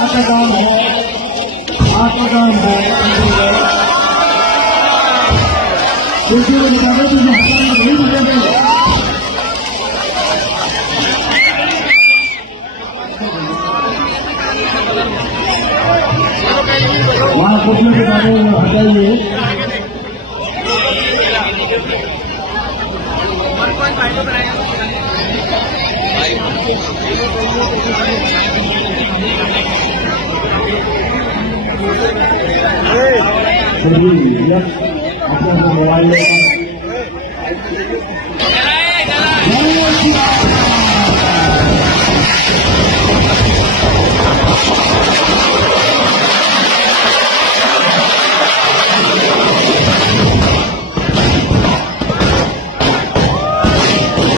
आपका काम है, आपका काम है किसी को बताओ कि नहीं मिलेंगे। वहाँ कुर्सियों के बारे में हटाइए। अपना मोबाइल